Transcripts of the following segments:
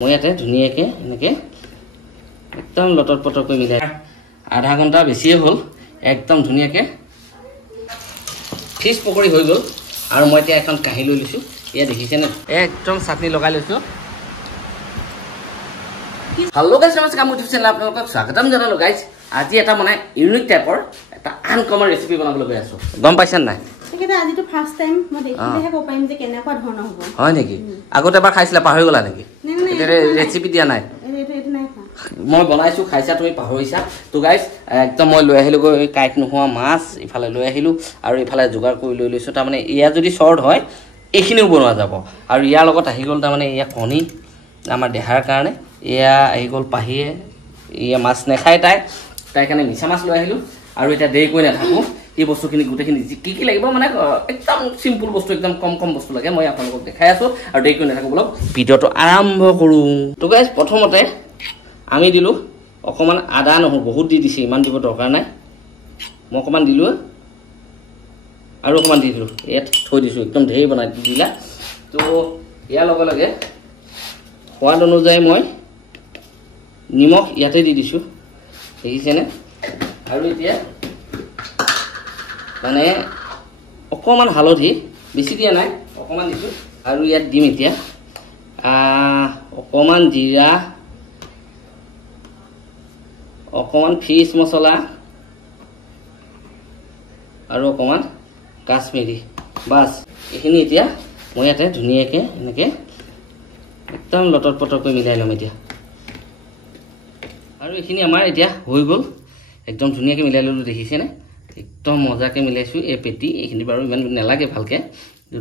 মই ইয়াতে ধুনীয়াকৈ এনেকৈ একদম লটৰ পটৰ কৰি মিলাই আধা ঘণ্টা বেছিয়ে হ'ল একদম ধুনীয়াকৈ ফিছ পকৰি হৈ গ'ল আৰু মই এতিয়া এখন কাঁহী লৈ লৈছোঁ এয়া দেখিছেনে একদম চাটনি লগাই লৈছোঁ হেল্ল গাইজ নমস্কাৰ মোৰ ইউটিউব চেনেল আপোনালোকক স্বাগতম জনালো গাইজ আজি এটা মানে ইউনিক টাইপৰ এটা আনকমন ৰেচিপি বনাবলৈ গৈ আছোঁ গম পাইছেনে নাই এটা আজিটো ফাৰ্স্ট টাইম মই দেখিলেহে কব পাৰিম যে কেনেকুৱা ধৰণৰ হ'ব হয় নেকি আগতে এবাৰ খাইছিলা পাহৰি গ'লা নেকি এটা ৰেচিপি দিয়া নাই মই বনাইছোঁ খাইছা তুমি পাহৰিছা তো গাইজ একদম মই লৈ আহিলোঁ গৈ কাইট নোহোৱা মাছ ইফালে লৈ আহিলোঁ আৰু ইফালে যোগাৰ কৰি লৈ লৈছোঁ তাৰমানে এয়া যদি শ্বৰ্ট হয় এইখিনিও বনোৱা যাব আৰু ইয়াৰ লগত আহি গ'ল তাৰমানে এয়া কণী আমাৰ দেহাৰ কাৰণে এয়া আহি গ'ল পাহিয়ে এয়া মাছ নাখায় তাই কাৰণে মিছা মাছ লৈ আহিলোঁ আৰু এতিয়া দেৰি কৰি নাথাকোঁ এই বস্তুখিনি গোটেইখিনি কি কি লাগিব মানে একদম চিম্পুল বস্তু একদম কম বস্তু লাগে মই আপোনালোকক দেখাই আছোঁ আৰু দেৰি কৰি নাথাকোঁ বলক ভিডিঅ'টো আৰম্ভ কৰোঁ তো গাইজ প্ৰথমতে আমি দিলোঁ অকণমান আদা নহৰু বহুত দি দিছে ইমান দিব দৰকাৰ নাই মই অকণমান দিলোঁ আৰু অকণমান দি দিলোঁ ইয়াত থৈ দিছোঁ একদম ঢেৰ বনাই দিলা তো ইয়াৰ লগে লগে সোৱাদ অনুযায়ী মই নিমখ ইয়াতে দি দিছোঁ দেখিছেনে আৰু এতিয়া মানে অকণমান হালধি বেছি দিয়া নাই অকণমান দিছোঁ আৰু ইয়াত দিম এতিয়া অকণমান জিৰা অকণমান ফিছ মছলা আৰু অকণমান কাশ্মীৰী বাছ এইখিনি এতিয়া মই ইয়াতে ধুনীয়াকৈ এনেকৈ একদম লটৰ পটৰ কৰি মিলাই ল'ম এতিয়া আৰু এইখিনি আমাৰ এতিয়া হৈ গ'ল একদম ধুনীয়াকৈ মিলাই ল'লোঁ দেখিছেনে একদম মজাকৈ মিলাইছোঁ এই পেটি এইখিনি বাৰু ইমান নালাগে ভালকৈ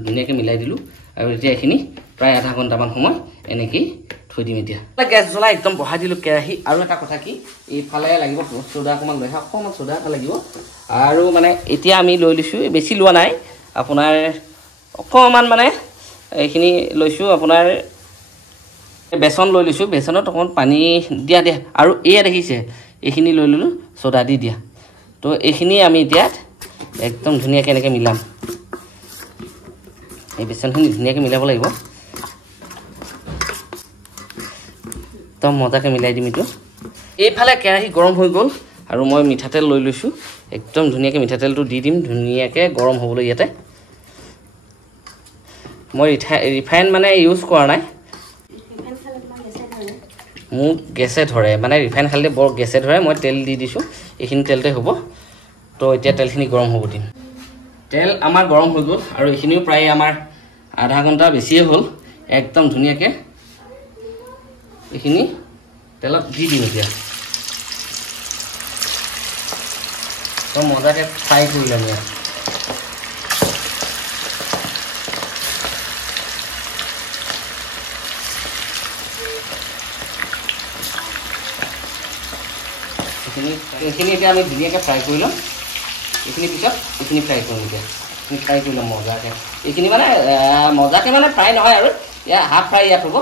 ধুনীয়াকৈ মিলাই দিলোঁ আৰু এতিয়া এইখিনি প্ৰায় আধা ঘণ্টামান সময় এনেকেই থৈ দিম এতিয়া গেছ জ্বলাই একদম বহাই দিলোঁ কেৰাহী আৰু এটা কথা কি এইফালে লাগিব চ'দা অকণমান লৈ আহা অকণমান চ'দা এটা লাগিব আৰু মানে এতিয়া আমি লৈ লৈছোঁ বেছি লোৱা নাই আপোনাৰ অকণমান মানে এইখিনি লৈছোঁ আপোনাৰ বেচন লৈ লৈছোঁ বেচনত অকণমান পানী দিয়া আৰু এয়া দেখিছে এইখিনি লৈ ল'লোঁ চ'দা দি দিয়া তো এইখিনি আমি এতিয়া একদম ধুনীয়াকৈ এনেকৈ মিলাম এই বেচনখিনি ধুনীয়াকৈ মিলাব লাগিব একদম মজাকৈ মিলাই দিম এইটো এইফালে কেৰাহী গৰম হৈ গ'ল আৰু মই মিঠাতেল লৈ লৈছোঁ একদম ধুনীয়াকৈ মিঠাতেলটো দি দিম ধুনীয়াকৈ গৰম হ'বলৈ ইয়াতে মই ৰিফাইন মানে ইউজ কৰা নাই মোক গেছে ধৰে মানে ৰিফাইন খালে বৰ গেছে ধৰে মই তেল দি দিছোঁ এইখিনি তেলতে হ'ব তো এতিয়া তেলখিনি গৰম হ'ব দিম তেল আমাৰ গৰম হৈ গ'ল আৰু এইখিনিও প্ৰায় আমাৰ আধা ঘণ্টা বেছিয়ে হ'ল একদম ধুনীয়াকৈ এইখিনি তেলত দি দিম এতিয়া তো মজাকৈ ফ্ৰাই কৰি ল'ম ইয়াত এইখিনি এতিয়া আমি ধুনীয়াকৈ ফ্ৰাই কৰি ল'ম এইখিনি পিছত এইখিনি ফ্ৰাই কৰিম এতিয়া এইখিনি ফ্ৰাই কৰি ল'ম মজাকৈ এইখিনি মানে মজাকৈ মানে ফ্ৰাই নহয় আৰু ইয়াত হাফ ফ্ৰাই ইয়াত হ'ব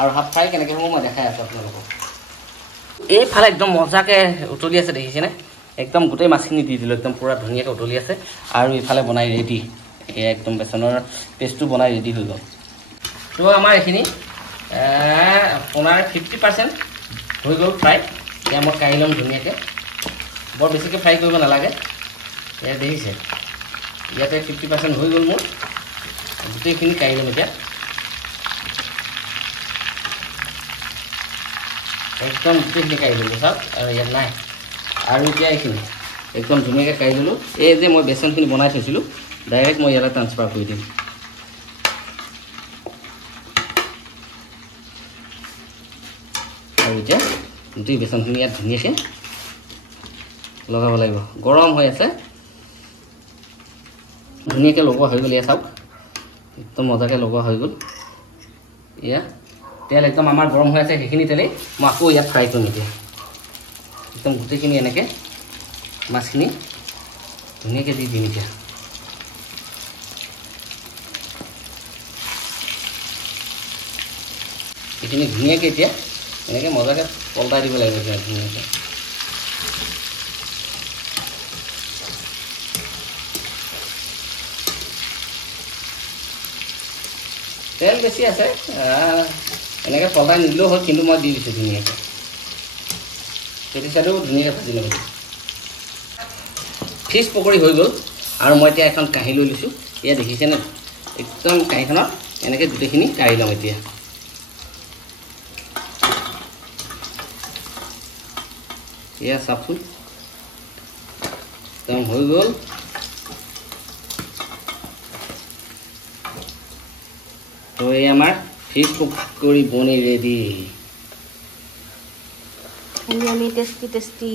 আৰু হাফ ফ্ৰাই কেনেকৈ হ'ব মই দেখাই আছোঁ আপোনালোকক এইফালে একদম মজাকৈ উতলি আছে দেখিছেনে একদম গোটেই মাছখিনি দি দিলোঁ একদম পূৰা ধুনীয়াকৈ উতলি আছে আৰু ইফালে বনাই ৰেডি এয়া একদম বেচনৰ পেষ্টটো বনাই ৰেডি হৈ গ'ল তো আমাৰ এইখিনি আপোনাৰ 50% হৈ গ'ল ফ্ৰাই এতিয়া মই কাঢ়ি ল'ম ধুনীয়াকৈ বৰ বেছিকৈ ফ্ৰাই কৰিব নালাগে ইয়াত দেখিছে ইয়াতে 50% হৈ গ'ল মোৰ গোটেইখিনি কাঢ়ি ল'ম এতিয়া একদম গোটেইখিনি কাঢ়ি ল'লোঁ চাওক আৰু ইয়াত নাই আৰু এতিয়া এইখিনি একদম ধুনীয়াকৈ কাঢ়ি ল'লোঁ এই যে মই বেচনখিনি বনাই থৈছিলোঁ ডাইৰেক্ট মই ইয়াতে ট্ৰান্সফাৰ কৰি দিম আৰু এতিয়া গোটেই বেচনখিনি ইয়াত ধুনীয়াকৈ লগাব লাগিব গৰম হৈ আছে ধুনীয়াকৈ লগোৱা হৈ গ'ল এয়া চাওক একদম মজাকৈ লগোৱা হৈ গ'ল এয়া তেল একদম আমাৰ গৰম হৈ আছে সেইখিনি তেলেই মই আকৌ ইয়াত ফ্ৰাই কৰিম এতিয়া একদম গোটেইখিনি এনেকৈ মাছখিনি ধুনীয়াকৈ দি দিম এতিয়া এইখিনি ধুনীয়াকৈ এতিয়া এনেকৈ মজাকৈ পলটাই দিব লাগিব এতিয়া ধুনীয়াকৈ তেল বেছি আছে এনেকৈ পলটাই নিদিলেও হ'ল কিন্তু মই দি দিছোঁ ধুনীয়াকৈ সেইটো চাইডেও ধুনীয়াকৈ ভাজি ল'ব ফিছ পকৰি হৈ গ'ল আৰু মই এতিয়া এখন কাঁহী লৈ লৈছোঁ এয়া দেখিছেনে একদম কাঁহীখনত এনেকৈ গোটেইখিনি কাঢ়ি ল'ম এতিয়া এয়া চাওকচোন একদম হৈ গ'ল তো এই আমাৰ ফিছ পকৰি বনি ৰেডি আমি টেষ্টি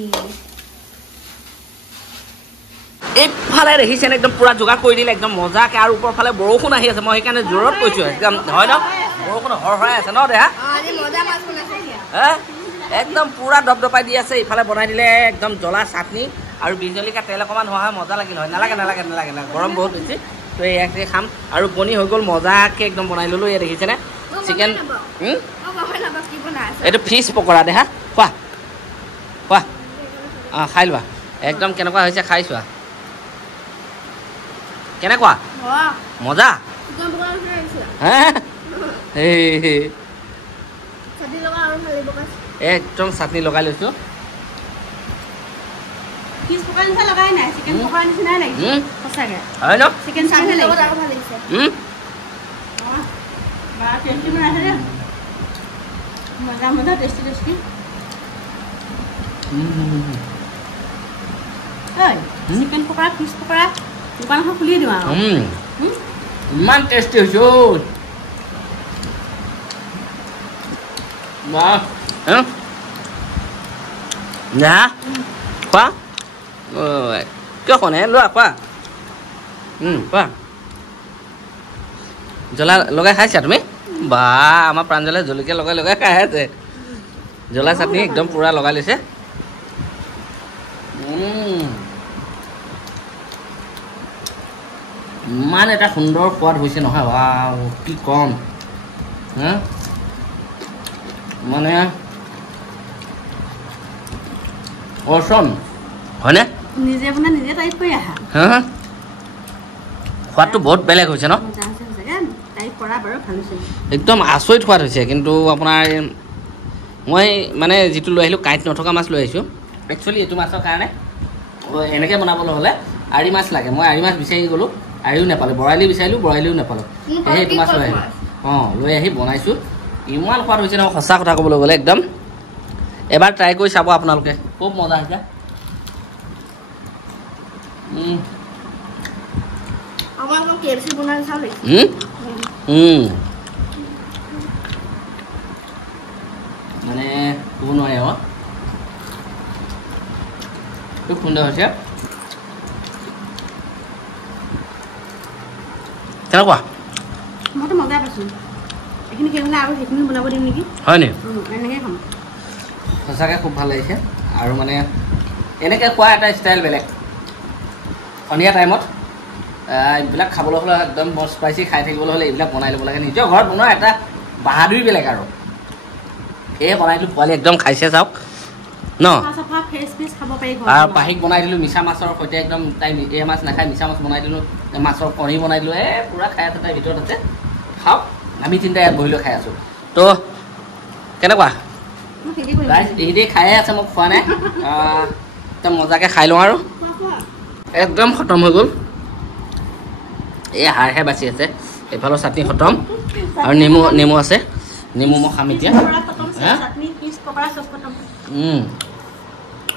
এইফালে দেখিছেনে একদম পুৰা যোগাৰ কৰি দিলে একদম মজাকৈ আৰু ওপৰৰ ফালে বৰষুণ আহি আছে মই সেইকাৰণে জোৰত কৈছোঁ একদম হয় ন বৰষুণ হৰহৰাই আছে ন দেহা হে একদম পুৰা দপদপাই দি আছে ইফালে বনাই দিলে একদম জ্বলা চাটনি আৰু বিজলকীয়া তেল অকণমান হোৱা হয় মজা লাগিল হয় নালাগে গৰম বহুত বেছি তো ইয়াকে খাম আৰু বনি হৈ গ'ল মজাকৈ একদম বনাই ল'লোঁ এয়া দেখিছেনে চিকেন এইটো ফিছ পকৰা দেহা খোৱা খাই লোৱা একদম কেনেকুৱা হৈছে খাই চোৱা কেনেকুৱা মজা একদম চাটনি লগাই লৈছোঁ হয় ন চিকেন পকৰা ফিছ পকৰা দোকান এখন খুলিয়ে দিওঁ আৰু ইমান টেষ্টি হৈছে যা খোৱা কিয় খনে লোৱা খোৱা খোৱা জ্বলা লগাই খাইছা তুমি বা আমাৰ প্ৰাঞ্জলে জলকীয়া লগাই খাই আছে জ্বলা চাটনি একদম পুৰা লগাই লৈছে ইমান এটা সুন্দৰ সোৱাদ হৈছে নহয় কি কম মানে অচম হয়নে নিজে বনাই নিজে টাইপ কৰি আহা সোৱাদটো বহুত বেলেগ হৈছে ন একদম আচৰিত সোৱাদ হৈছে কিন্তু আপোনাৰ মই মানে যিটো লৈ আহিলোঁ কাঁইট নথকা মাছ লৈ আহিছোঁ একচুৱেলি এইটো মাছৰ কাৰণে এনেকৈ বনাবলৈ হ'লে আৰি মাছ লাগে মই আৰি মাছ বিচাৰি গ'লোঁ আৰিও নাপালোঁ বৰালি বিচাৰিলোঁ বৰালিও নাপালোঁ সেয়েহে এইটো মাছ লৈ আহিলোঁ লৈ আহি বনাইছোঁ ইমান সোৱাদ হৈছে নহয় সঁচা কথা ক'বলৈ গ'লে একদম এবাৰ ট্ৰাই কৰি চাব আপোনালোকে খুব মজা হৈছে মানে ক'ব নোৱাৰি আৰু খুব সুন্দৰ হৈছে কেনেকুৱা মইতো মজাই পাইছোঁ এইখিনি শেষ হ'লে আৰু সেইখিনি বনাব দিম নেকি হয় নি এনেকৈ খাম সঁচাকৈ খুব ভাল লাগিছে আৰু মানে এনেকৈ খোৱা এটা ষ্টাইল বেলেগ সন্ধিয়া টাইমত এইবিলাক খাবলৈ হ'লে একদম বৰ স্পাইচি খাই থাকিবলৈ হ'লে এইবিলাক বনাই ল'ব লাগে নিজৰ ঘৰত বনোৱা এটা বাহাদুৰি বেলেগ আৰু সেয়ে বনাই দিলোঁ পোৱালি একদম খাইছে চাওক ন আৰু পাহিক বনাই দিলোঁ মিছা মাছৰ সৈতে একদম তাই এই মাছ নাখায় মিছা মাছ বনাই দিলোঁ মাছৰ কণী বনাই দিলোঁ পূৰা খাই আছে তাইৰ ভিতৰত আছে খাওক আমি তিনিটা ইয়াত বহি লৈ খাই আছোঁ তো কেনেকুৱা এইখিনি খায়ে আছে মোক খোৱা নাই একদম মজাকৈ খাই লওঁ আৰু একদম খতম হৈ গ'ল এই হাড়হে বাচি আছে এইফালৰ চাটনি খতম আৰু নেমু আছে নেমু মই খাম এতিয়া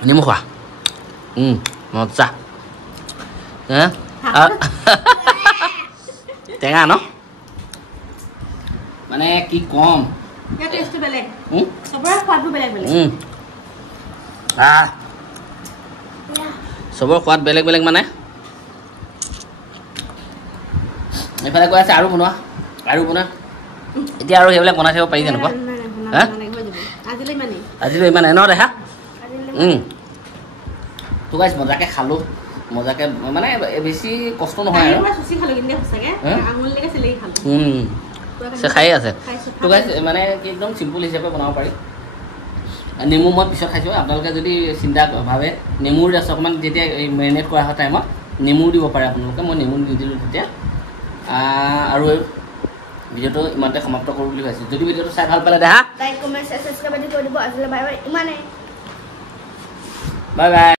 নেমু খোৱা মজা টেঙা ন মানে কি কম চবৰে সোৱাদ বেলেগ বেলেগ মানে এইফালে কৈ আছে আৰু বনোৱা এতিয়া আৰু সেইবিলাক বনাই থাকিব পাৰি যেনেকুৱা আজিলৈ ইমানে ন দেখা তো গাইছ মজাকৈ খালোঁ মজাকৈ মানে বেছি কষ্ট নহয় আৰু খায়ে আছে তো গাইছ মানে একদম চিম্পুল হিচাপে বনাব পাৰি নেমু মই পিছত খাইছোঁ আপোনালোকে যদি চিন্তা ভাবে নেমুৰ ৰস অকণমান যেতিয়া মেৰিনেট কৰা হয় টাইমত নেমু দিব পাৰে আপোনালোকে মই নেমু নিদিলোঁ তেতিয়া আৰু ভিডিঅ'টো ইমানতে সমাপ্ত কৰোঁ বুলি ভাবিছোঁ যদি ভিডিঅ'টো চাই ভাল পালে দেখা লাইক কমেণ্ট শ্বেয়াৰ ছাবস্ক্ৰাইব কৰি দিব আজিলৈ বাই বাই ইমানেই বাই বাই